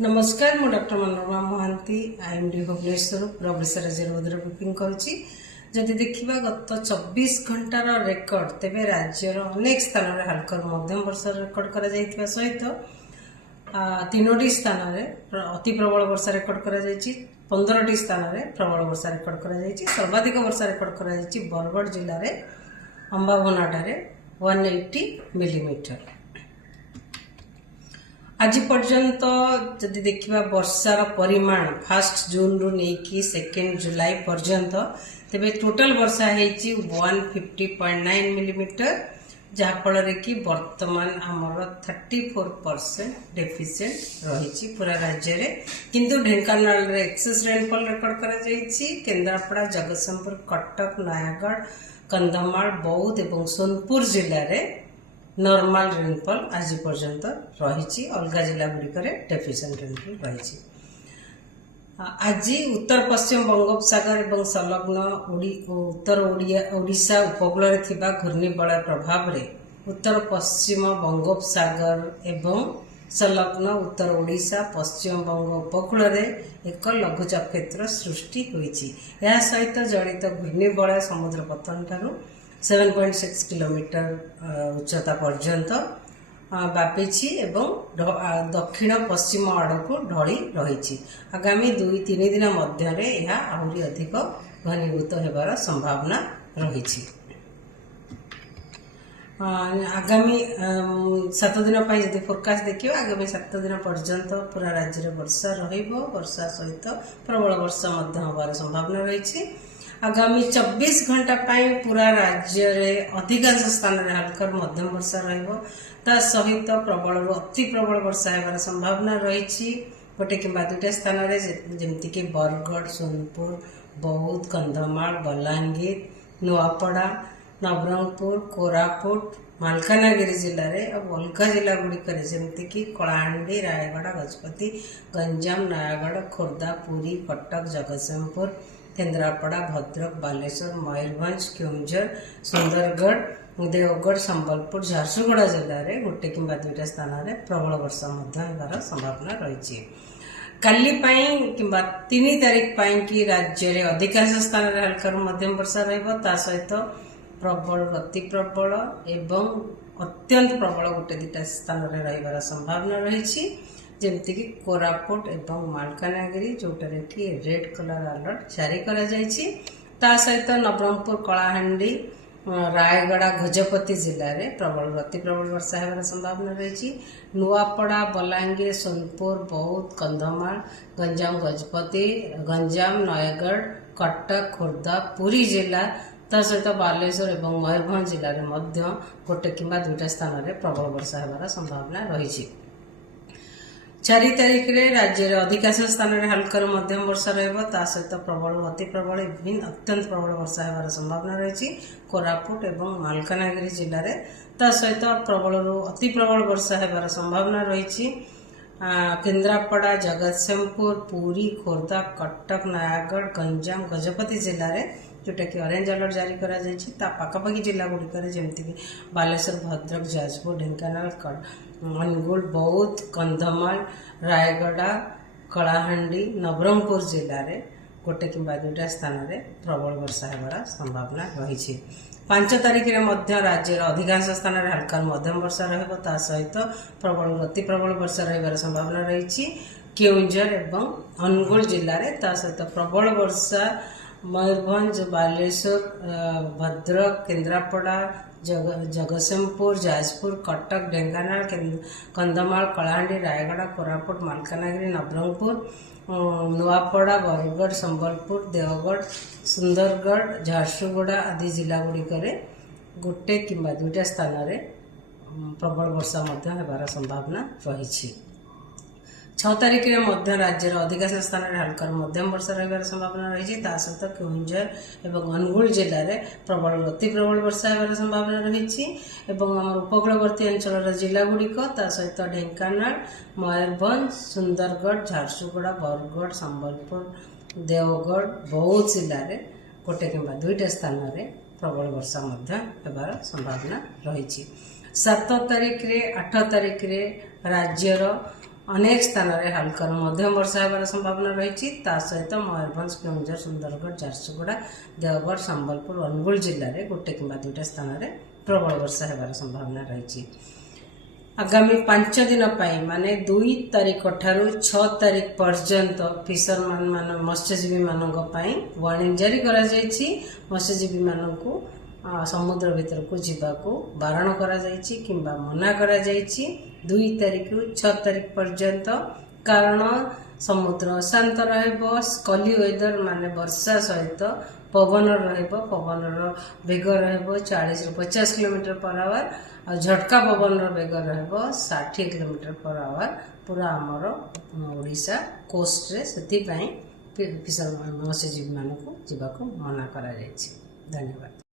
नमस्कार, मु doctor Manorama Mahanti IMD Bhubaneswar प्रवेश राज्य बुकिंग करुच्ची। जदि देखा गत 24 घंटार रेकर्ड तेरे राज्यर अनेक स्थान में हालकर मध्यम वर्षा रेकर्ड कर सहित 3टी स्थान में अति प्रबल वर्षा रेकर्ड कर 15टी स्थान में प्रबल वर्षा रेकर्ड कर सर्वाधिक वर्षा रेकर्ड कर बरगढ़ जिले में अंबाभनाठारे 180 मिलीमीटर। आज पर्यंत जदि देखा वर्षार परिमाण 1 जून रु नहीं 2 जुलाई पर्यंत तेबे टोटल वर्षा है 150.9 मिलीमीटर, जहाँफल कि वर्तमान आमर 34% डेफिसिएंट रही पूरा राज्य में। किंतु ढेंकानाल एक्सेस रेनफॉल रेकर्ड कर केन्द्रापड़ा, जगतसिंहपुर, कटक, नयागढ़, कंधमाल, बौद्ध और सोनपुर जिले में नॉर्मल रेनफॉल आज पर्यंत रही। अलग जिला गुड़िक डेफिसिएंट रेनफॉल रही। आज उत्तर पश्चिम बंगोपसागर और संलग्न उत्तर ओडिशा उपकूल घूर्णिबलय प्रभाव रे उत्तर पश्चिम बंगोपसागर एवं संलग्न उत्तर ओडिशा पश्चिम बंग उपकूल एक लघुचाप क्षेत्र सृष्टि होईछि। यह सहित जड़ित घूर्णिबलय समुद्र पतन ठारू 7.6 किलोमीटर उच्चता पर्यंत व्यापी एवं दक्षिण पश्चिम आड़क ढली रही। आगामी 2-3 दिन मध्य आहरी अधिक घनीभूत होबार संभावना रही। आगामी 7 दिन जब फोरकास्ट देखिए आगामी 7 दिन पर्यंत पूरा राज्य में वर्षा वर्षा सहित प्रबल वर्षा होबार संभावना रही। आगामी 24 घंटा पूरा राज्य में अधिकांश स्थान में हल्का मध्यम वर्षा ता सहित प्रबल अति प्रबल वर्षा होबार संभावना रही। गोटे कि 2टा स्थान में जमीक बरगढ़, सोनपुर, बौद्ध, कंधमाल, बलांगीर, नुआपड़ा, नवरंगपुर, कोरापुट, मालकानगिरी जिले में और अलग जिला गुड़िक जमीक कलाहांडी, रायगढ़, गजपति, गंजाम, नयागढ़, खोर्धा, पुरी, कटक, जगतसिंहपुर, केन्द्रापड़ा, भद्रक, बालेश्वर, मयूरभंज, केउंझर, सुंदरगढ़, देवगढ़, संबलपुर, झारसुगुड़ा जिले में गोटे कि 2टा स्थान में प्रबल वर्षा होबार संभावना रही। काली कि 3 तारीख कि राज्य में अधिकांश स्थान में हल्का मध्यम वर्षा सहित प्रबल अति प्रबल एवं अत्यंत प्रबल गोटे 2टा स्थान में रही संभावना रही। जमीक कोरापुट एवं मालकानगिरी जोटारे कि रेड कलर अलर्ट जारी करा जायछि। ता सहित नवरंगपुर, कलाहांडी, रायगढ़, गजपति जिले में प्रबल अति प्रबल वर्षा होबार संभावना रही। नुआपड़ा, बलांगीर, सोनपुर, बौद्ध, कंधमाल, गंजाम, गजपति, गंजाम, नयागढ़, कटक, खोर्धा, पुरी जिला ता सहित बालेश्वर और मयूरभंज जिले में गोटे कि 2टा स्थान में प्रबल वर्षा होबार संभावना रही। 4 तारीख रे राज्य अधिकांश स्थान में हल्का मध्यम वर्षा ता सहित प्रबल अति प्रबल अत्यंत प्रबल वर्षा होबार संभावना रही। कोरापुट एवं मालकानगिरी जिले में ता सहित प्रबल अति प्रबल वर्षा होबार संभावना रही। केन्द्रापड़ा, जगतसिंहपुर, पुरी, खोर्धा, कटक, नयागढ़, गंजाम, गजपति जिले में जोटा कि ऑरेंज अलर्ट जारी करा जायछि। ता पाखापाखि जिला गुड़िक जमीक बालेश्वर, भद्रक, जाजपुर, ढेंकानाल, अनुगुल, बौद्ध, कंधमाल, रायगढ़, कलाहांडी, नवरंगपुर जिले में गोटे कि 2टा स्थान में प्रबल वर्षा होबार संभावना रही। 5 तारीख में राज्य अधिकांश स्थान में हल्का मध्यम वर्षा ता सहित प्रबल अति प्रबल वर्षा रही संभावना रही। केउंझर एवं अनुगुल जिले में ता सहित प्रबल वर्षा मयूरभंज, बालेश्वर, भद्रक, केन्द्रापड़ा, जगतसिंहपुर, जाजपुर, कटक, ढेंकानाल, कंधमाल, कलाहांडी, रायगढ़, कोरापुट, मालकानगिरी, नवरंगपुर, नुआपड़ा, बरगढ़, संबलपुर, देवगढ़, सुंदरगढ़, झारसुगुड़ा आदि जिला गुड़िक गोटे कि 2टा स्थान में प्रबल वर्षा होबार संभावना रही। 6 तारीख में राज्य अधिकांश स्थान में हल्का मध्यम वर्षा रही संभावना रही। सहित केउंझर एवं अनुगुल जिले में प्रबल अति प्रबल वर्षा होबार संभावना रही। आम उपकूलवर्ती अंचल जिला गुड़िक सहित ढेंकानाल, मयूरभंज, सुंदरगढ़, झारसुगुड़ा, बरगढ़, संबलपुर, देवगढ़, बौद्ध जिले में गोटे कि 2टा स्थान में प्रबल वर्षा होबार संभावना रही। 7 तारीख रे 8 तारीख रे राज्यर अनेक स्थान में हल्का मध्यम वर्षा होबार संभावना रही। सहित मयूरभंज, केन्दुझर, सुंदरगढ़, झारसुगुड़ा, देवगढ़, संबलपुर, अनुगुल जिले में गोटे कि दुईटा स्थान में प्रबल वर्षा होबार संभावना रही। आगामी 5 दिन माने 2 तारीख ठारू 6 तारीख पर्यंत फिशरमैन मान मत्स्यजीवी मानक वार्निंग जारी करा जायछि। मत्स्यजीवी मानकु समुद्र भीतर को जीवाकू बारण करा जायछि किंबा मना करा जायछि 2 तारीख रु 6 तारीख पर्यंत। कारण समुद्र अशांत रहइबो, स्कली वेदर माने वर्षा सहित पवन रहइबो। पवन वेग रहइबो 40 रु 50 किलोमीटर पर आवर और झटका पवन वेग रहइबो 60 किलोमीटर पर आवर पूरा हमर ओडिशा कोस्ट रे। सेति पई फिशरमैन मत्स्यजीवी मानकू जीवाकू मना करा जायछि। धन्यवाद।